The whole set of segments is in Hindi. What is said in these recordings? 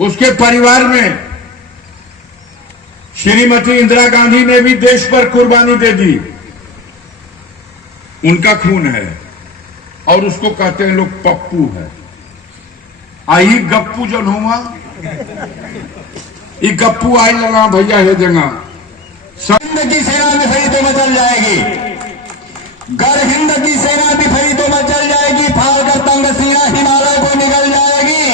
उसके परिवार में श्रीमती इंदिरा गांधी ने भी देश पर कुर्बानी दे दी। उनका खून है और उसको कहते हैं लोग पप्पू है। आई गप्पू जो हुआ ये गप्पू आई लगा भैया है जगह हिंद की सेना भी फिर तो मचल जाएगी, गर हिंद की सेना भी फिर तो मचल जाएगी, फाड़ कर तंग सीना हिमालय को निकल जाएगी।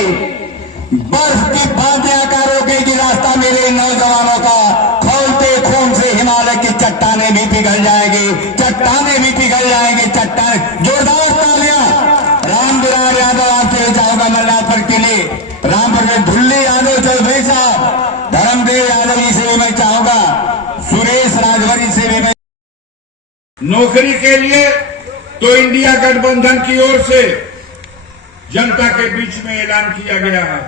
बर्फ की बातें आकार रोकेगी रास्ता मेरे नौजवानों का, खोलते खून से हिमालय की चट्टानें भी पिघल जाएगी, चट्टानें भी पिघल जाएगी, चट्टान। जोरदार तालियां। राम दुलार यादव आपसे चाहूंगा मल्लारपुर के लिए, रामपुर में धुल्ली यादव चौधरी साहब, धर्मदेव यादव जी से भी मैं चाहूंगा, सुरेश राजभरी से भी मैं। नौकरी के लिए तो इंडिया गठबंधन की ओर से जनता के बीच में ऐलान किया गया है।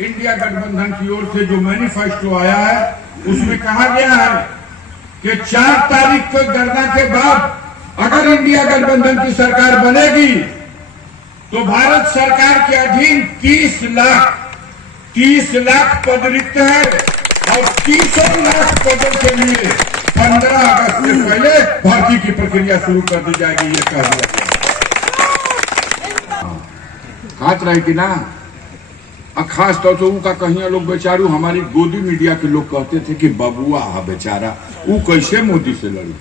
इंडिया गठबंधन की ओर से जो मैनिफेस्टो आया है उसमें कहा गया है कि 4 तारीख को गणना के बाद अगर इंडिया गठबंधन की सरकार बनेगी तो भारत सरकार के अधीन 30 लाख पद रिक्त है और 30 लाख पदों के लिए 15 अगस्त से पहले भर्ती की प्रक्रिया शुरू कर दी जाएगी। ये कह दिया हाथ रहेगी ना। खास तौर से उनका कहीं लोग बेचारू हमारी गोदी मीडिया के लोग कहते थे कि बबुआ है बेचारा, वो कैसे मोदी से लड़ी।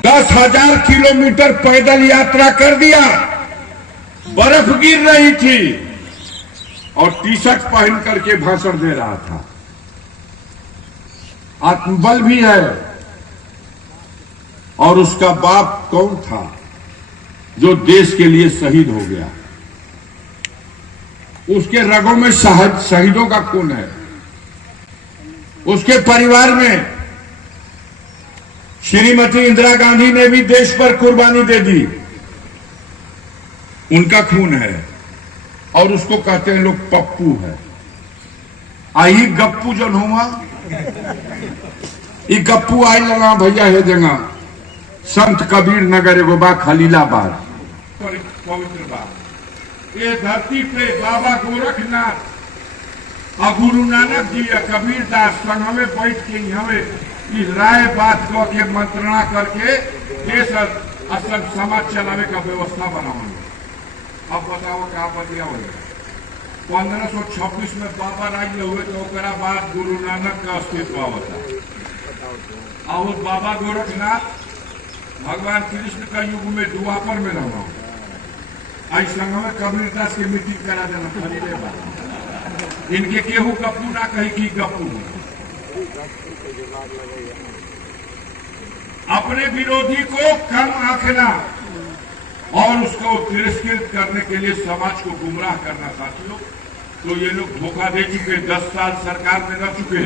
10,000 किलोमीटर पैदल यात्रा कर दिया, बर्फ गिर रही थी और टी शर्ट पहन करके भाषण दे रहा था। आत्मबल भी है। और उसका बाप कौन था जो देश के लिए शहीद हो गया। उसके रगों में शहीदों का खून है। उसके परिवार में श्रीमती इंदिरा गांधी ने भी देश पर कुर्बानी दे दी। उनका खून है और उसको कहते हैं लोग पप्पू है। आई गप्पू जो हुआ ये गप्पू आई लगा भैया है जगह संत कबीर नगर एगो बा खलीलाबाद पवित्र बा। ये धरती पे बाबा गोरखनाथ और गुरु नानक जी या कबीर दास संग हमें बैठ के हमें राय बात के मंत्रणा करके देश असल समाज चलावे का व्यवस्था बनाओ। अब बताओ क्या बतिया हो। 1526 में बाबा राज्य हुए तो बाद गुरु नानक का अस्तित्व होता और बाबा गोरखनाथ भगवान कृष्ण का युग में द्वापर में रहा। आज संग में कबीरदास की मीटिंग करा देना खरीदे बात। इनके केहू गप्पू ना कही कि गप्पू अपने विरोधी को कम आंकना और उसको तिरस्कृत करने के लिए समाज को गुमराह करना। साथियों तो ये लोग धोखा दे चुके, 10 साल सरकार में रह चुके।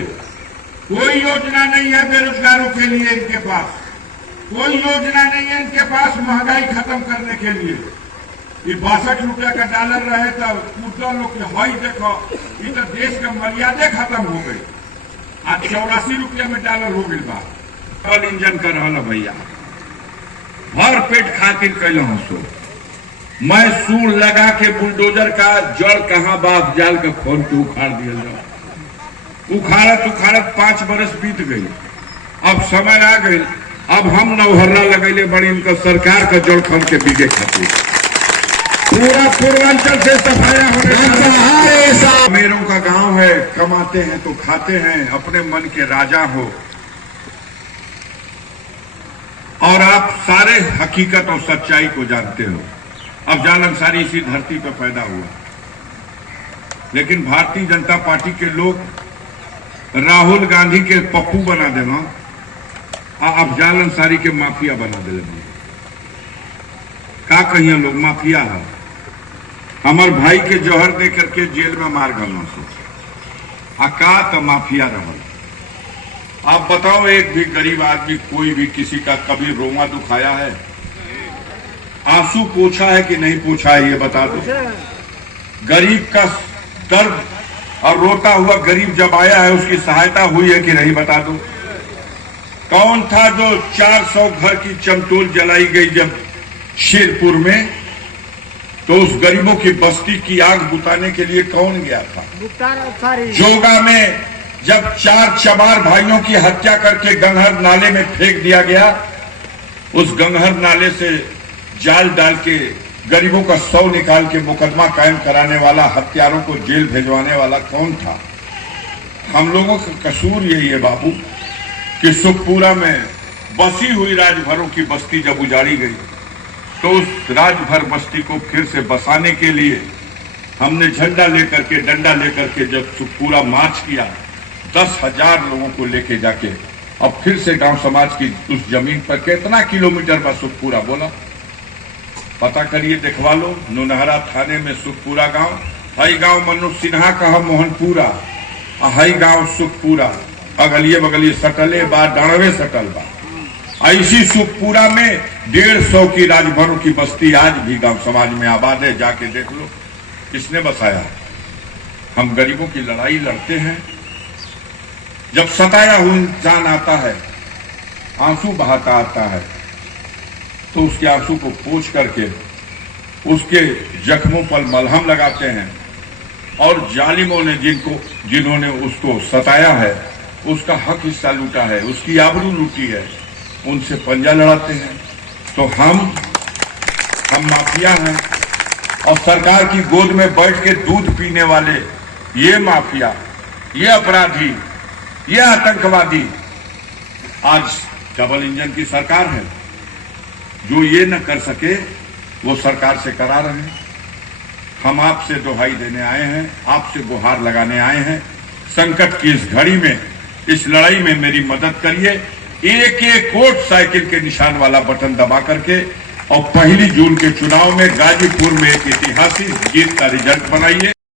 कोई योजना नहीं है बेरोजगारों के लिए इनके पास, कोई योजना नहीं है इनके पास महंगाई खत्म करने के लिए। ये 62 रुपया का डॉलर रहे तब पूछो लोग हई देखो ये तो देश का मर्यादा खत्म हो गई। आज 84 रुपया में डॉलर हो गई बा। डबल इंजन कर रहा भैया भर पेट खातिर कैल सो। मैं सूर लगा के बुलडोजर का जड़ कहां बाप जाल का खोल के उखाड़ दिया जाओ। उखाड़त 5 बरस बीत गई। अब समय आ गई, अब हम नौहर्रा लगैले बड़ी इनका सरकार का जड़ खन के बीगे खातिर पूरा पूर्वांचल से सफाया होने। मेरों का गांव है, कमाते हैं तो खाते हैं, अपने मन के राजा हो। और आप सारे हकीकत और सच्चाई को जानते हो। अफजाल अंसारी इसी धरती पर पैदा हुआ, लेकिन भारतीय जनता पार्टी के लोग राहुल गांधी के पप्पू बना देना और अफजाल अंसारी के माफिया बना दे। का कहिए लोग माफिया है। हमार भाई के जौहर दे करके जेल में मार गलना से का तो माफिया रहल। आप बताओ एक भी गरीब आदमी कोई भी किसी का कभी रोमा दुखाया है, आंसू पोछा है कि नहीं पोछा है, ये बता दो। गरीब का दर्द और रोता हुआ गरीब जब आया है उसकी सहायता हुई है कि नहीं, बता दो। कौन था जो 400 घर की चमटोल जलाई गई जब शेरपुर में तो उस गरीबों की बस्ती की आग बुताने के लिए कौन गया था? जोगा में जब 4 चमार भाइयों की हत्या करके गंगहर नाले में फेंक दिया गया, उस गंगहर नाले से जाल डाल के गरीबों का 100 निकाल के मुकदमा कायम कराने वाला, हत्यारों को जेल भेजवाने वाला कौन था? हम लोगों का कसूर यही है बाबू कि सुखपुरा में बसी हुई राजभरों की बस्ती जब उजाड़ी गई, तो उस राजभर बस्ती को फिर से बसाने के लिए हमने झंडा लेकर के, डंडा लेकर के जब सुखपुरा मार्च किया, 10,000 लोगों को लेके जाके अब फिर से गांव समाज की उस जमीन पर कितना किलोमीटर बा सुखपुरा बोला? पता करिए, दिखवा लो। नौनहरा थाने में सुखपुरा गांव, हई गांव मनोज सिन्हा कहा मोहनपुरा, हई गांव सुखपुरा, अगलिए बगलिए सटले बा, डाणवे सटल बा। ऐसी सुखपुरा में 150 की राजभरों की बस्ती आज भी गांव समाज में आबाद है, जाके देख लो। किसने बसाया? हम गरीबों की लड़ाई लड़ते हैं। जब सताया हुआ इंसान आता है, आंसू बहाता आता है, तो उसके आंसू को पोंछ करके उसके जख्मों पर मलहम लगाते हैं, और जालिमों ने जिन्होंने उसको सताया है, उसका हक हिस्सा लूटा है, उसकी आबरू लूटी है, उनसे पंजा लड़ाते हैं। तो हम माफिया हैं, और सरकार की गोद में बैठ के दूध पीने वाले ये माफिया, ये अपराधी, ये आतंकवादी आज डबल इंजन की सरकार है। जो ये न कर सके वो सरकार से करा रहे हैं। हम आपसे दुहाई देने आए हैं, आपसे गुहार लगाने आए हैं, संकट की इस घड़ी में, इस लड़ाई में मेरी मदद करिए। एक वोट साइकिल के निशान वाला बटन दबा करके, और 1 जून के चुनाव में गाजीपुर में एक ऐतिहासिक जीत का रिजल्ट बनाइए।